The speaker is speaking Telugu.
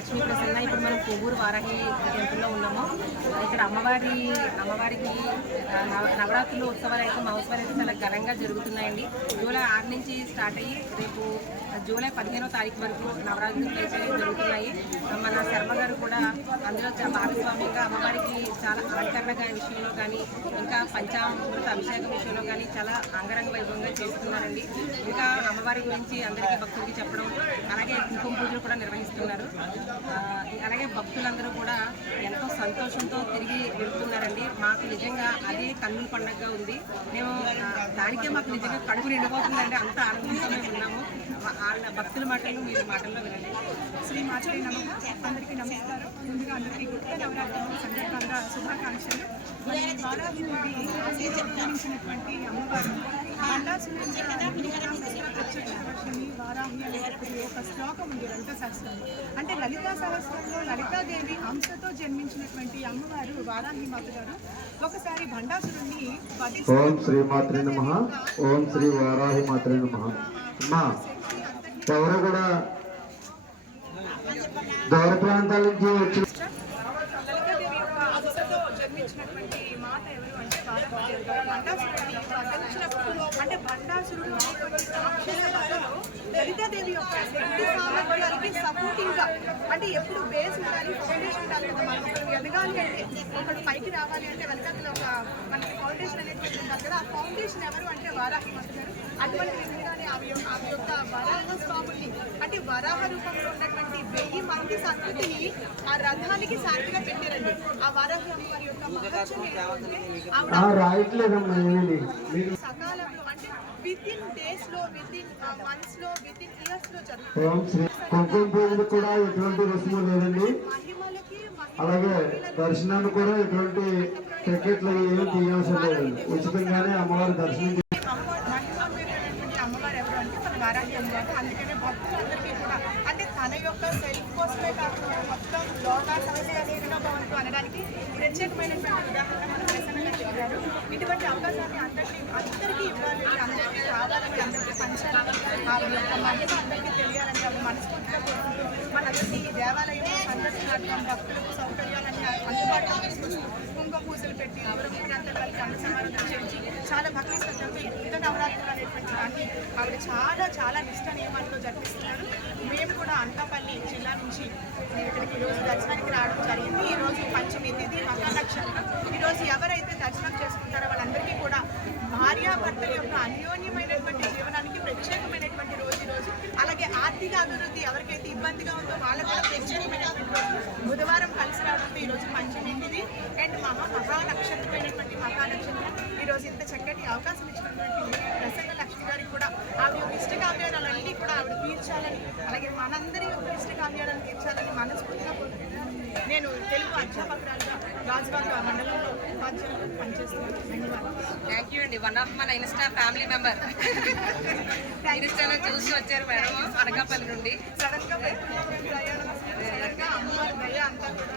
లక్ష్మీ ప్రసన్న. ఇప్పుడు మనం కొవ్వూరు వారాహి టెంపుల్లో ఉన్నాము. ఇక్కడ అమ్మవారికి నవరాత్రులు ఉత్సవాలు అయితే మహోత్సవాలు అయితే చాలా ఘనంగా జరుగుతున్నాయండి. జూలై 6 నుంచి స్టార్ట్ అయ్యి రేపు జూలై 15వ తారీఖు వరకు నవరాత్రులు అయితే జరుగుతున్నాయి. మన శర్మ గారు కూడా అందులో భాగస్వామ్యంగా అమ్మవారికి చాలా అలంకరణ విషయంలో కానీ, ఇంకా పంచామృత అభిషేకం విషయంలో కానీ చాలా అంగరంగ వైభవంగా చేస్తున్నారండి. ఇంకా అమ్మవారి గురించి అందరికీ భక్తులకి చెప్పడం, అలాగే కుంకుమ పూజలు కూడా నిర్వహిస్తున్నారు. అలాగే భక్తులందరూ కూడా ఎంతో సంతోషంతో తిరిగి వెళ్తున్నారండి. మాకు నిజంగా అదే కన్నుల పండుగగా ఉంది. మేము దానికే మాకు నిజంగా కడుపు నిండిపోతుందండి. అంత ఆనందంతో మేము ఉన్నాము. భక్తుల మాటలు మీరు మాటల్లో వినండి. శ్రీ మాచరి నమః. అందరికీ నమస్కారం. ముందుగా అందరికీ గుప్త నవరాత్రులు సందర్భంగా శుభాకాంక్షలు. వారాహినటువంటి అమ్మవారు ప్రత్యక్షవర్షిణి వారాహి అనేటప్పుడు ఒక శ్లోకం ఉంది లలితా సహస్రంలో. అంటే లలితా సహస్రంలో లలితాదేవి అంశతో జన్మించినటువంటి అమ్మవారు వారాహి మాత గారు ఒకసారి భండాసురుణ్ణి ఓం శ్రీ మాత్రే నమః. ఓం శ్రీ వారాహి మాత్రే నమః. అమ్మా ఎవరు కూడా దూర ప్రాంతాల నుంచి వచ్చి లలితాదేవి యొక్క అంశతో జన్మించినటువంటి మాత ఎవరు అంటే వారాహి గారు. భండాసురుడిని వధించినప్పుడు అంటే భండాసురుడు లలితాదేవి యొక్క శక్తి సామర్థ్యానికి సపోర్టింగ్ గా అంటే ఎప్పుడు బేస్ ఉండాలి, ఫౌండేషన్ ఉండాలి కదా. మనం ఒకరు ఎదగాలి అంటే, ఒకరు పైకి రావాలి అంటే వెనకలో ఒక మనకి ఫౌండేషన్ అనేది ఉండాలి కదా. ఆ ఫౌండేషన్ ఎవరు అంటే వారాహి మాత గారు. అటువంటి విధంగానే ఆమె యొక్క వరాహ స్వాముల్ని అంటే వరాహ రూపంలో ఉన్నటువంటి 1000 మంది సంతతిని ఆ రథానికి సాక్షిగా పెట్టారండి. ఆ వారాహి అమ్మవారి యొక్క మహత్యం సకాలంలో అంటే వితిన్ డేస్ లో, వితిన్ మంత్స్ లో, వితిన్ ఇయర్స్ లో జరుగుతుంది. కుంకుమ పూజలు కూడా ఎటువంటి రుసుము లేదండి. అలాగే దర్శనాన్ని కూడా ఎటువంటి టికెట్లు ఏమి తీయాల్సిన లేదండి. ఉచితంగానే అమ్మవారి దర్శనం అమ్మవారు ఎవరు అంటే మన వారాహి అమ్మవారు. అందుకనే భక్తులందరికీ కూడా అంటే తన యొక్క సెల్ఫ్ కోసమే కాకుండా మొత్తం లోకా సమస్య ఏదైనా భవంతు అనడానికి ప్రత్యేకమైనటువంటి ఉదాహరణ మన ప్రసన్నగా చెప్పారు. ఇటువంటి అవకాశాన్ని అందరికీ ఇవ్వాలి, అందరికీ రావాలని, అందరికీ పంచాలని, ఆ యొక్క మహిళ అందరికీ తెలియాలని అవి మనస్ఫూర్తిగా కోరుకుంటూ మనందరికీ ఈ దేవాలయం సందర్శనార్థం భక్తులకు సౌకర్యాలని అందుబాటులో తీసుకొచ్చి కుంకుమ పూజలు పెట్టి దూరంతా కలిసి అన్న సమారాధన చేయించి చాలా భక్తి శ్రద్ధలతో యుద్ధ నవరాత్రులు అనేటువంటి దాన్ని ఆవిడ చాలా నిష్ట నియమాలతో జరిపిస్తున్నారు. మేము కూడా అనకాపల్లి జిల్లా నుంచి ఇక్కడికి ఈరోజు దర్శనానికి రావడం జరిగింది. ఈరోజు పంచమి తిథి మకర నక్షత్రం. ఈరోజు ఎవరైతే దర్శనం చేసుకుంటారో వాళ్ళందరికీ కూడా భార్యాభర్తల యొక్క అన్యోన్యమైనటువంటి జీవనానికి ప్రత్యేకమైనటువంటి రోజు ఈరోజు. అలాగే ఆర్థిక అభివృద్ధి ఎవరికైతే ఇబ్బందిగా ఉందో వాళ్ళకు కూడా ప్రత్యేకమైనటువంటి రోజు. బుధవారం కలిసి రావడంతో ఈరోజు పంచమి తిథి అండ్ మహానక్షత్రమైనటువంటి మహానక్షత్రం. ఈరోజు ఇంత చక్కటి అవకాశం ఇచ్చినటువంటి ప్రసన్న లక్ష్మి గారికి కూడా ఆవిడ యొక్క ఇష్టకామ్యాలన్నీ కూడా ఆవిడ తీర్చాలని, అలాగే మనందరి యొక్క ఇష్టకామ్యాలను తీర్చాలని మనస్ఫూర్తిగా కోరుకుంటున్నాను. నేను తెలుగు అధ్యాపకురాలుగా రాజబాగ్ మండలంలో ఉపాధ్యాయులు పనిచేస్తున్నాను. ధన్యవాదాలు. థ్యాంక్ యూ అండి. వన్ ఆఫ్ మన ఇన్స్టా ఫ్యామిలీ మెంబర్ ఇన్స్టాలో చూసి వచ్చారు మేడం అనకాపల్లి నుండి. సడన్గా అమ్మవారి దయ అంతా కూడా